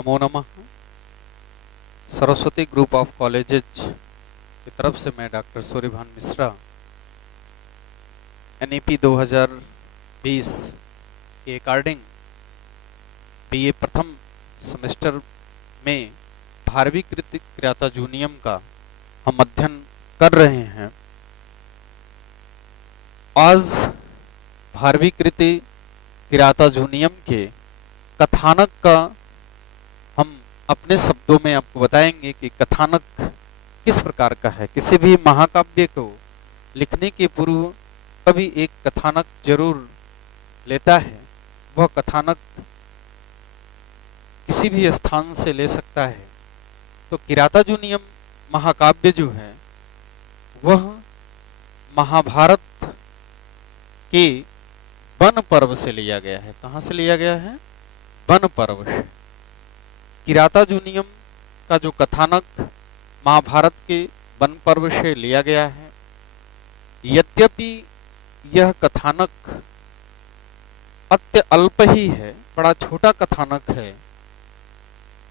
नमो नमः। Saraswati group of colleges की तरफ से मैं डॉक्टर सूर्यभान मिश्रा एनईपी 2020 के अकॉर्डिंग बीए प्रथम सेमेस्टर में भारवी कृत क्रियाता जूनियम का हम अध्ययन कर रहे हैं। आज भारवी कृति क्रियाता जूनियम के कथानक का हम अपने शब्दों में आपको बताएंगे कि कथानक किस प्रकार का है। किसी भी महाकाव्य को लिखने के पूर्व कभी एक कथानक जरूर लेता है। वह कथानक किसी भी स्थान से ले सकता है। तो किराता जूनियम महाकाव्य जो है वह महाभारत के वन पर्व से लिया गया है। कहाँ से लिया गया है? वन पर्व से। किराता जूनियम का जो कथानक महाभारत के वन पर्व से लिया गया है। यद्यपि यह कथानक अत्य अल्प ही है, बड़ा छोटा कथानक है,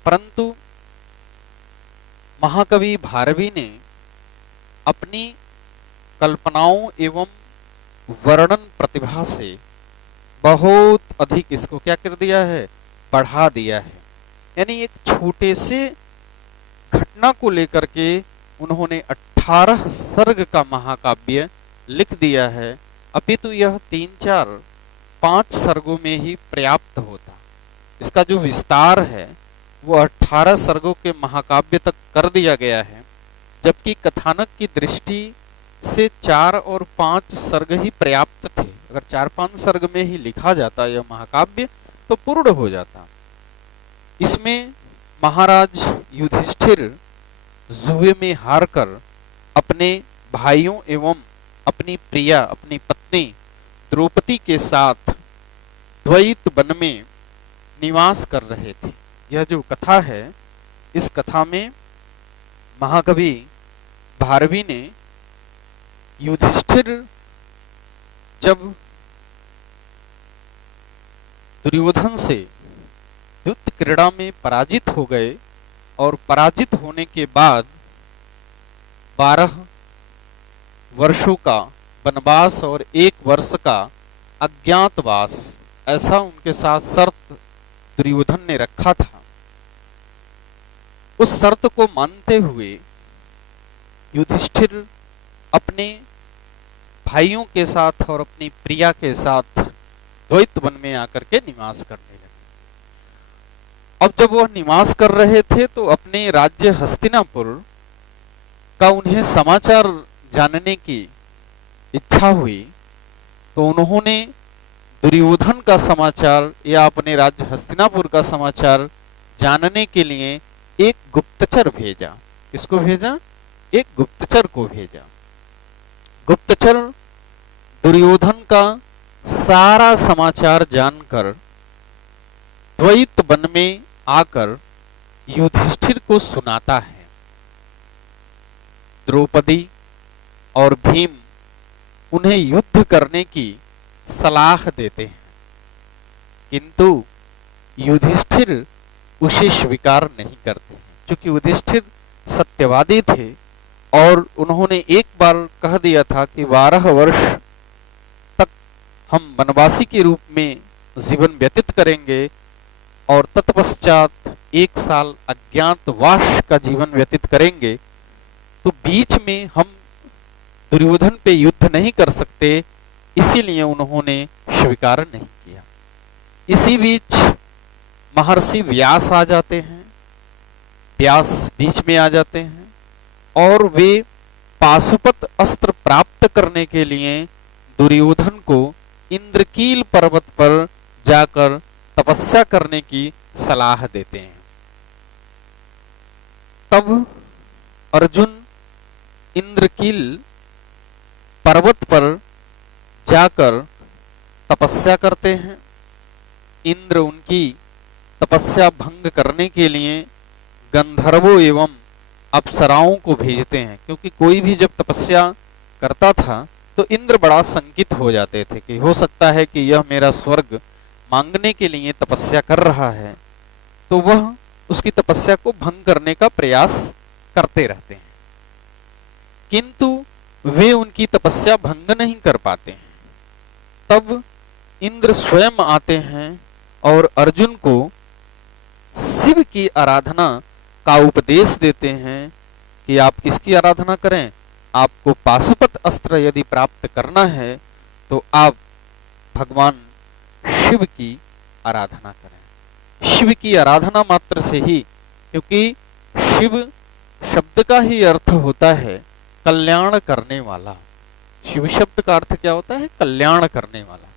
परंतु महाकवि भारवी ने अपनी कल्पनाओं एवं वर्णन प्रतिभा से बहुत अधिक इसको क्या कर दिया है? बढ़ा दिया है। यानी एक छोटे से घटना को लेकर के उन्होंने 18 सर्ग का महाकाव्य लिख दिया है। अपितु यह 3-4-5 सर्गों में ही पर्याप्त होता। इसका जो विस्तार है वो 18 सर्गों के महाकाव्य तक कर दिया गया है, जबकि कथानक की दृष्टि से 4 और 5 सर्ग ही पर्याप्त थे। अगर 4-5 सर्ग में ही लिखा जाता यह महाकाव्य तो पूर्ण हो जाता। इसमें महाराज युधिष्ठिर जुए में हारकर अपने भाइयों एवं अपनी प्रिया, अपनी पत्नी द्रौपदी के साथ द्वैत वन में निवास कर रहे थे। यह जो कथा है, इस कथा में महाकवि भारवी ने युधिष्ठिर जब दुर्योधन से युद्ध क्रीड़ा में पराजित हो गए और पराजित होने के बाद 12 वर्षों का वनवास और 1 वर्ष का अज्ञातवास, ऐसा उनके साथ शर्त दुर्योधन ने रखा था। उस शर्त को मानते हुए युधिष्ठिर अपने भाइयों के साथ और अपनी प्रिया के साथ द्वैत वन में आकर के निवास करने लगे। अब जब वह निवास कर रहे थे तो अपने राज्य हस्तिनापुर का उन्हें समाचार जानने की इच्छा हुई, तो उन्होंने दुर्योधन का समाचार या अपने राज्य हस्तिनापुर का समाचार जानने के लिए एक गुप्तचर भेजा। किसको भेजा? एक गुप्तचर को भेजा। गुप्तचर दुर्योधन का सारा समाचार जानकर द्वैत वन में आकर युधिष्ठिर को सुनाता है। द्रौपदी और भीम उन्हें युद्ध करने की सलाह देते हैं, किंतु युधिष्ठिर उसे स्वीकार नहीं करते हैं। क्योंकि युधिष्ठिर सत्यवादी थे और उन्होंने एक बार कह दिया था कि 12 वर्ष तक हम वनवासी के रूप में जीवन व्यतीत करेंगे और तत्पश्चात 1 साल अज्ञातवास का जीवन व्यतीत करेंगे, तो बीच में हम दुर्योधन पे युद्ध नहीं कर सकते, इसीलिए उन्होंने स्वीकार नहीं किया। इसी बीच महर्षि व्यास आ जाते हैं। व्यास बीच में आ जाते हैं और वे पाशुपत अस्त्र प्राप्त करने के लिए दुर्योधन को इंद्रकील पर्वत पर जाकर तपस्या करने की सलाह देते हैं। तब अर्जुन इंद्रकील पर्वत पर जाकर तपस्या करते हैं। इंद्र उनकी तपस्या भंग करने के लिए गंधर्वों एवं अप्सराओं को भेजते हैं, क्योंकि कोई भी जब तपस्या करता था तो इंद्र बड़ा शंकित हो जाते थे कि हो सकता है कि यह मेरा स्वर्ग मांगने के लिए तपस्या कर रहा है। तो वह उसकी तपस्या को भंग करने का प्रयास करते रहते हैं, किंतु वे उनकी तपस्या भंग नहीं कर पाते हैं। तब इंद्र स्वयं आते हैं और अर्जुन को शिव की आराधना का उपदेश देते हैं कि आप किसकी आराधना करें। आपको पाशुपत अस्त्र यदि प्राप्त करना है तो आप भगवान शिव की आराधना करें। शिव की आराधना मात्र से ही, क्योंकि शिव शब्द का ही अर्थ होता है कल्याण करने वाला। शिव शब्द का अर्थ क्या होता है? कल्याण करने वाला।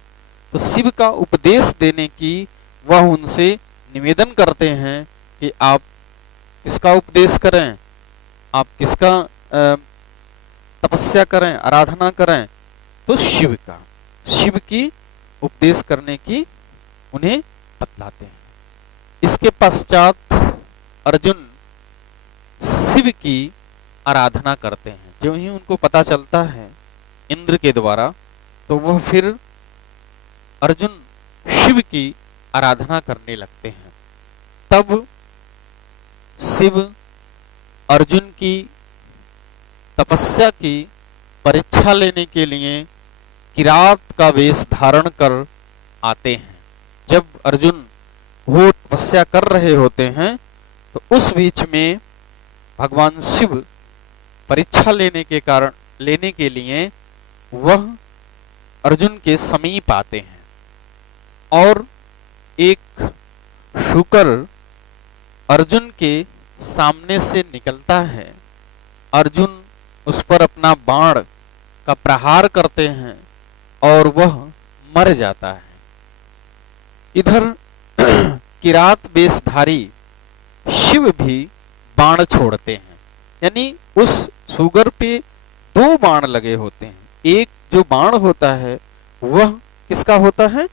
तो शिव का उपदेश देने की वह उनसे निवेदन करते हैं कि आप किसका उपदेश करें, आप किसका तपस्या करें, आराधना करें, तो शिव का, शिव की उपदेश करने की उन्हें बतलाते हैं। इसके पश्चात अर्जुन शिव की आराधना करते हैं। जो ही उनको पता चलता है इंद्र के द्वारा, तो वह फिर अर्जुन शिव की आराधना करने लगते हैं। तब शिव अर्जुन की तपस्या की परीक्षा लेने के लिए किरात का वेश धारण कर आते हैं। जब अर्जुन वो तपस्या कर रहे होते हैं तो उस बीच में भगवान शिव परीक्षा लेने के लिए वह अर्जुन के समीप आते हैं और एक शूकर अर्जुन के सामने से निकलता है। अर्जुन उस पर अपना बाण का प्रहार करते हैं और वह मर जाता है। इधर किरात वेशधारी शिव भी बाण छोड़ते हैं, यानी उस सुगर पे दो बाण लगे होते हैं। एक जो बाण होता है वह किसका होता है?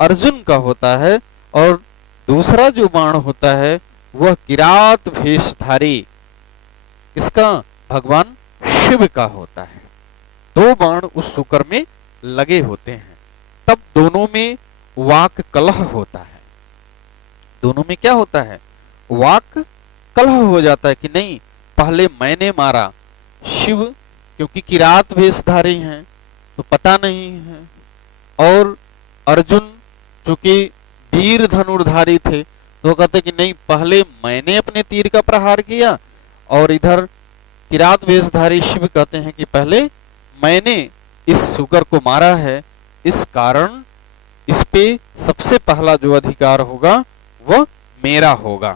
अर्जुन का होता है, और दूसरा जो बाण होता है वह किरात वेशधारी इसका भगवान शिव का होता है। दो बाण उस सुकर में लगे होते हैं। तब दोनों में वाक कलह होता है। दोनों में क्या होता है? वाक कलह हो जाता है कि नहीं, पहले मैंने मारा। शिव क्योंकि किरात वेशधारी हैं तो पता नहीं है, और अर्जुन चूंकि वीर धनुर्धारी थे तो कहते कि नहीं, पहले मैंने अपने तीर का प्रहार किया। और इधर किरात वेशधारी शिव कहते हैं कि पहले मैंने इस सुकर को मारा है, इस कारण इस पे सबसे पहला जो अधिकार होगा वह मेरा होगा।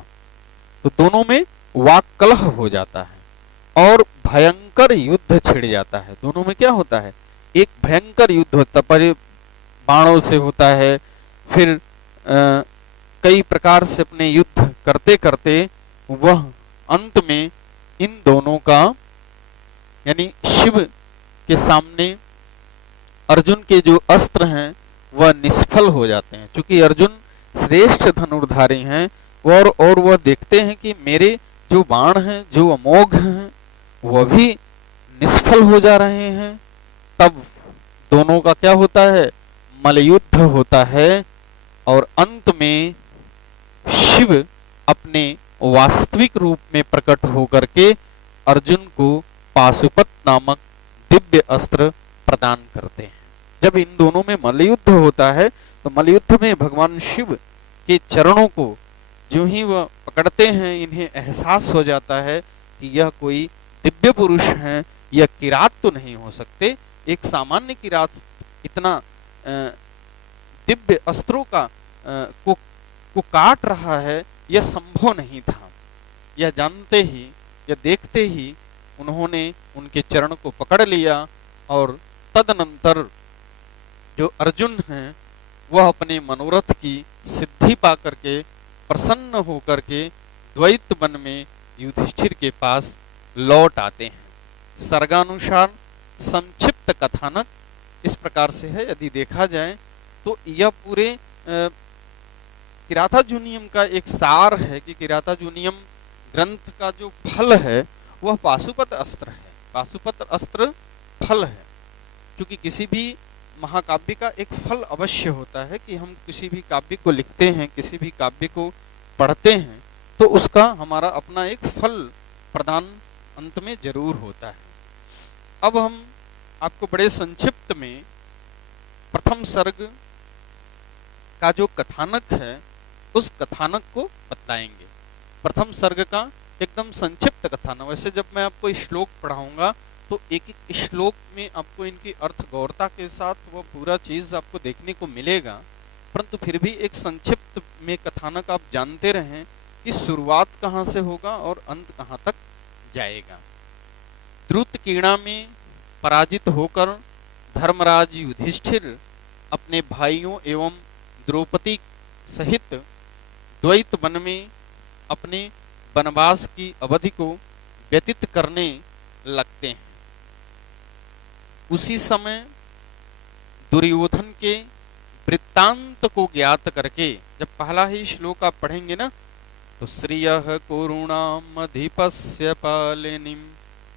तो दोनों में वाक कलह हो जाता है और भयंकर युद्ध छिड़ जाता है। दोनों में क्या होता है? एक भयंकर युद्ध होता है, बाणों से होता है, फिर कई प्रकार से अपने युद्ध करते करते वह अंत में इन दोनों का, यानी शिव के सामने अर्जुन के जो अस्त्र हैं वह निष्फल हो जाते हैं। क्योंकि अर्जुन श्रेष्ठ धनुर्धारी हैं और वह देखते हैं कि मेरे जो बाण हैं, जो अमोघ हैं, वह भी निष्फल हो जा रहे हैं। तब दोनों का क्या होता है? मल्लयुद्ध होता है और अंत में शिव अपने वास्तविक रूप में प्रकट होकर के अर्जुन को पाशुपत नामक दिव्य अस्त्र प्रदान करते हैं। जब इन दोनों में मल्लयुद्ध होता है तो मल्लयुद्ध में भगवान शिव के चरणों को जो ही वह पकड़ते हैं, इन्हें एहसास हो जाता है कि यह कोई दिव्य पुरुष हैं, यह किरात तो नहीं हो सकते। एक सामान्य किरात इतना दिव्य अस्त्रों का को काट रहा है, यह संभव नहीं था। यह जानते ही, यह देखते ही उन्होंने उनके चरण को पकड़ लिया और तदनंतर जो अर्जुन हैं वह अपने मनोरथ की सिद्धि पा करके प्रसन्न होकर के द्वैत वन में युधिष्ठिर के पास लौट आते हैं। सर्गानुसार संक्षिप्त कथानक इस प्रकार से है। यदि देखा जाए तो यह पूरे किरातार्जुनीयम का एक सार है कि किरातार्जुनीयम ग्रंथ का जो फल है वह पाशुपत अस्त्र है। पाशुपत अस्त्र फल है, क्योंकि किसी भी महाकाव्य का एक फल अवश्य होता है कि हम किसी भी काव्य को लिखते हैं, किसी भी काव्य को पढ़ते हैं तो उसका हमारा अपना एक फल प्रदान अंत में जरूर होता है। अब हम आपको बड़े संक्षिप्त में प्रथम सर्ग का जो कथानक है उस कथानक को बतलाएंगे। प्रथम सर्ग का एकदम संक्षिप्त कथानक। वैसे जब मैं आपको श्लोक पढ़ाऊंगा तो एक एक श्लोक में आपको इनकी अर्थ गौरता के साथ वो पूरा चीज आपको देखने को मिलेगा, परंतु फिर भी एक संक्षिप्त में कथानक आप जानते रहें कि शुरुआत कहाँ से होगा और अंत कहाँ तक जाएगा। द्रुत कीड़ा में पराजित होकर धर्मराज युधिष्ठिर अपने भाइयों एवं द्रौपदी सहित द्वैत वन में अपने वनवास की अवधि को व्यतीत करने लगते हैं। उसी समय दुर्योधन के वृत्तांत को ज्ञात करके, जब पहला ही श्लोक आप पढ़ेंगे ना, तो श्रियः करुणामधिपस्य पालिनीं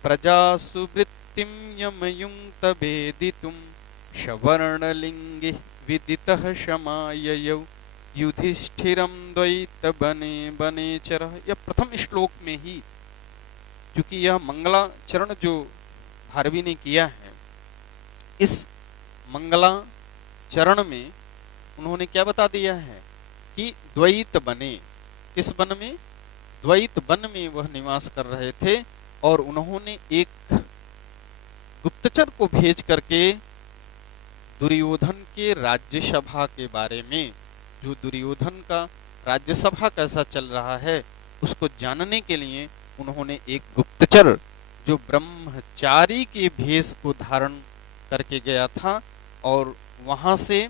प्रजासु वृत्तिं यमयुंक्त भेदितुं शवर्णलिंगे विदितः क्षमाययौ युधिष्ठिरं द्वैत बने बनेचरः। यह प्रथम श्लोक में ही, चूंकि यह मंगलाचरण जो भारवी ने किया है, इस मंगलाचरण में उन्होंने क्या बता दिया है कि द्वैत बने, इस वन में द्वैत वन में वह निवास कर रहे थे और उन्होंने एक गुप्तचर को भेज करके दुर्योधन के राज्यसभा के बारे में, जो दुर्योधन का राज्यसभा कैसा चल रहा है उसको जानने के लिए उन्होंने एक गुप्तचर जो ब्रह्मचारी के भेष को धारण करके गया था और वहां से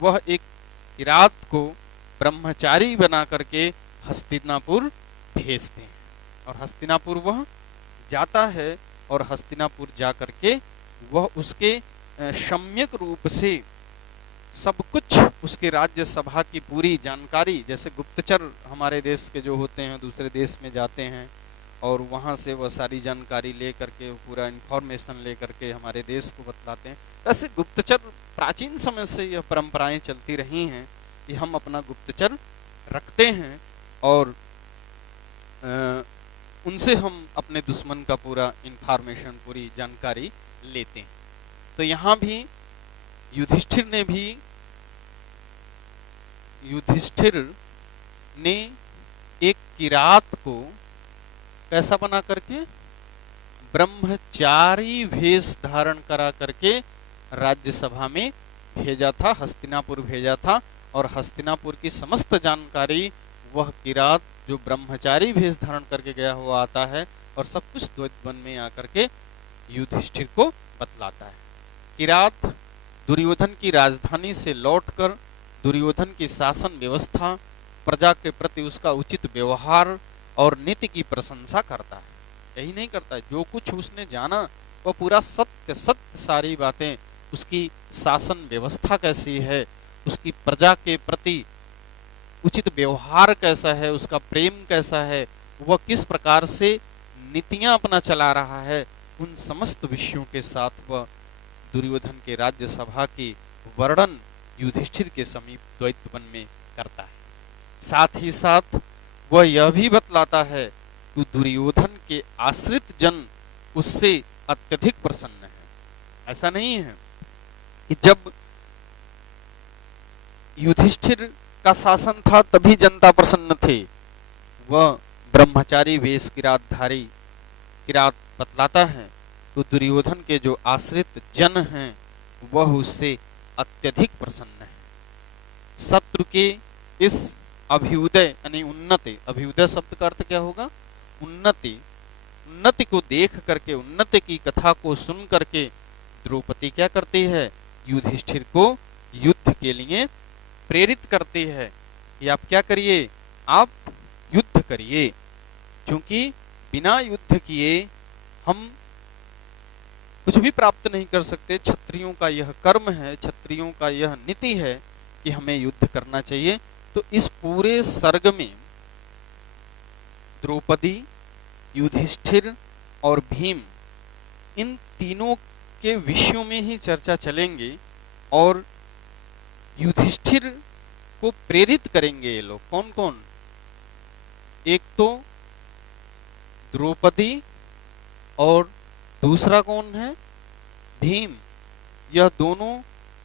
वह एक किरात को ब्रह्मचारी बना करके हस्तिनापुर भेजते हैं और हस्तिनापुर वह जाता है और हस्तिनापुर जा करके वह उसके सम्यक रूप से सब कुछ, उसके राज्य सभा की पूरी जानकारी, जैसे गुप्तचर हमारे देश के जो होते हैं दूसरे देश में जाते हैं और वहाँ से वह सारी जानकारी ले करके, पूरा इन्फॉर्मेशन ले करके हमारे देश को बतलाते हैं, ऐसे गुप्तचर प्राचीन समय से यह परंपराएं चलती रही हैं कि हम अपना गुप्तचर रखते हैं और उनसे हम अपने दुश्मन का पूरा इन्फॉर्मेशन, पूरी जानकारी लेते हैं। तो यहाँ भी युधिष्ठिर ने एक किरात को कैसा बना करके, ब्रह्मचारी वेश धारण करा करके राज्यसभा में भेजा था, हस्तिनापुर भेजा था और हस्तिनापुर की समस्त जानकारी वह किरात जो ब्रह्मचारी वेश धारण करके गया हुआ आता है और सब कुछ द्वैत वन में आकर के युधिष्ठिर को बतलाता है। किरात दुर्योधन की राजधानी से लौटकर दुर्योधन की शासन व्यवस्था, प्रजा के प्रति उसका उचित व्यवहार और नीति की प्रशंसा करता है। यही नहीं करता है, जो कुछ उसने जाना वह पूरा सत्य सत्य सारी बातें, उसकी शासन व्यवस्था कैसी है, उसकी प्रजा के प्रति उचित व्यवहार कैसा है, उसका प्रेम कैसा है, वह किस प्रकार से नीतियां अपना चला रहा है, उन समस्त विषयों के साथ वह दुर्योधन के राज्यसभा की वर्णन युधिष्ठिर के समीप द्वैत वन में करता है। साथ ही साथ वह यह भी बतलाता है कि दुर्योधन के आश्रित जन उससे अत्यधिक प्रसन्न है। ऐसा नहीं है कि जब युधिष्ठिर का शासन था तभी जनता प्रसन्न थे, वह ब्रह्मचारी वेश किरातधारी किरात बतलाता है तो दुर्योधन के जो आश्रित जन हैं वह उससे अत्यधिक प्रसन्न है। शत्रु के इस अभ्युदय यानी उन्नति, अभ्युदय शब्द का अर्थ क्या होगा, उन्नति, उन्नति को देख करके, उन्नति की कथा को सुन करके द्रौपदी क्या करती है, युधिष्ठिर को युद्ध के लिए प्रेरित करती है कि आप क्या करिए, आप युद्ध करिए, क्योंकि बिना युद्ध किए हम कुछ भी प्राप्त नहीं कर सकते। क्षत्रियों का यह कर्म है, क्षत्रियों का यह नीति है कि हमें युद्ध करना चाहिए। तो इस पूरे सर्ग में द्रौपदी, युधिष्ठिर और भीम, इन तीनों के विषयों में ही चर्चा चलेंगे और युधिष्ठिर को प्रेरित करेंगे ये लोग। कौन कौन? एक तो द्रौपदी और दूसरा कौन है, भीम। यह दोनों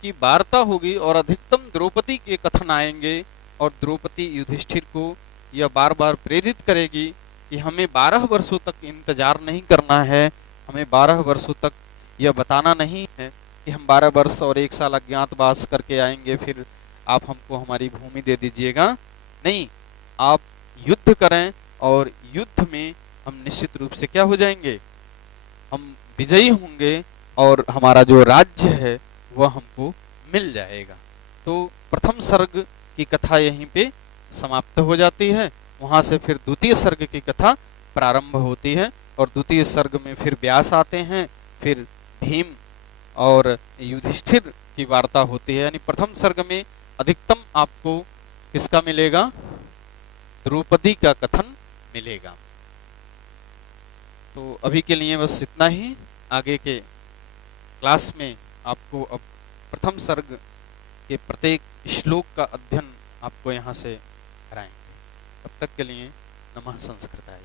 की वार्ता होगी और अधिकतम द्रौपदी के कथन आएंगे और द्रौपदी युधिष्ठिर को यह बार बार प्रेरित करेगी कि हमें 12 वर्षों तक इंतजार नहीं करना है, हमें 12 वर्षों तक यह बताना नहीं है कि हम 12 वर्ष और 1 साल अज्ञातवास करके आएंगे फिर आप हमको हमारी भूमि दे दीजिएगा। नहीं, आप युद्ध करें और युद्ध में हम निश्चित रूप से क्या हो जाएंगे, हम विजयी होंगे और हमारा जो राज्य है वह हमको मिल जाएगा। तो प्रथम सर्ग की कथा यहीं पे समाप्त हो जाती है। वहां से फिर द्वितीय सर्ग की कथा प्रारंभ होती है और द्वितीय सर्ग में फिर व्यास आते हैं, फिर भीम और युधिष्ठिर की वार्ता होती है। यानी प्रथम सर्ग में अधिकतम आपको किसका मिलेगा, द्रौपदी का कथन मिलेगा। तो अभी के लिए बस इतना ही। आगे के क्लास में आपको अब प्रथम सर्ग के प्रत्येक श्लोक का अध्ययन आपको यहाँ से कराएंगे। तब तक के लिए नमः संस्कृताय।